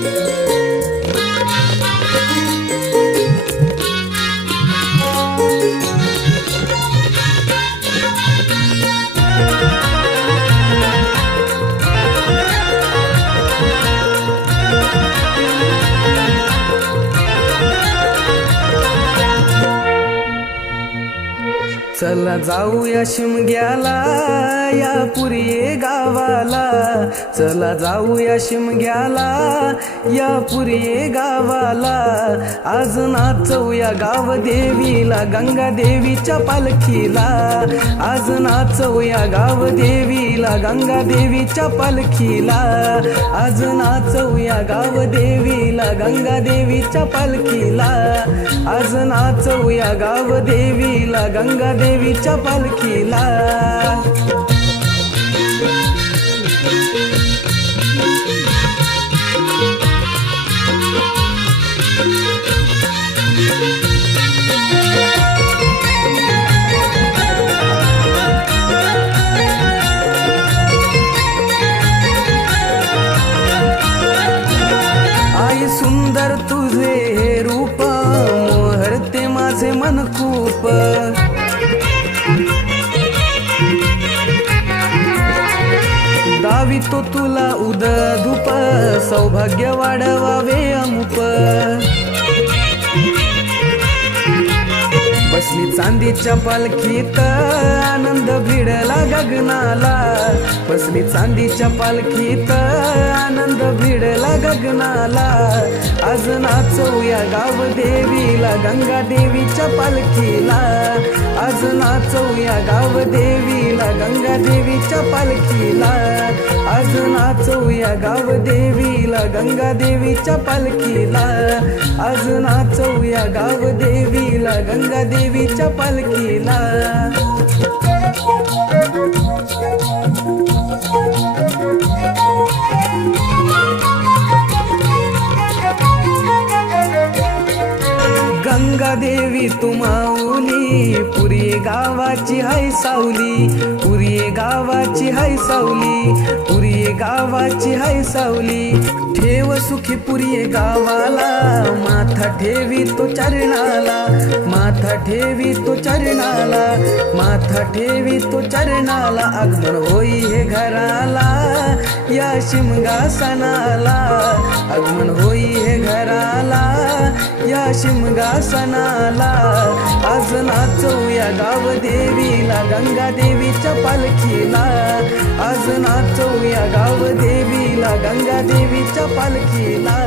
Música चला जाऊया शिमग्याला या पुरी गावाला. चला जाऊया शिमग्याला या पुरी गावाला. आज नाचवूया गाव देवीला गंगा देवीच्या पालखीला. आज नाचवूया गाव देवीला गंगा देवीच्या पालखीला. आज नाचवूया गाव देवीला गंगा देवीच्या पालखीला. आज नाचवूया गाव देवीला गंगा देवीच्या पालखीला. आई सुंदर तुझे हे रूप मोहरते माझे मन खूप दावितो तुला उद धूप सौभाग्य वाढवावे अमुप. बसली चांदीच्या पालखीत आनंद भिडला गगनाला. बसली चांदीच्या पालखीत आनंद भिडला गगनाला. आज नाचवूया गाव देवीला गंगा देवीच्या पालखीला. आज नाचवूया गाव देवीला गंगादेवीच्या पालखीला. आज नाचवूया गाव देवीला गंगादेवीच्या पालखीला. आज नाचवूया गाव देवीला गंगादेवीच्या पालखीला. गंगादेवी तुमाऊली पुरी गावाची हाय सावली. पुरी गावाची हाय सावली. पुरी गावाची हाय सावली. ठेव सुखी पुरी गावाला. माथा ठेवी तो चरणाला. माथा ठेवी तो चरणाला. माथा ठेवी तो चरणाला. आगमन होई हे घराला. या शिमगा सणाला आगमन होई हे घरा या शिमगासनाला. आज नाचवूया गाव देवीला गंगा देवीच्या पालखीला. आज नाचवूया गाव देवीला गंगा देवीच्या पालखीला.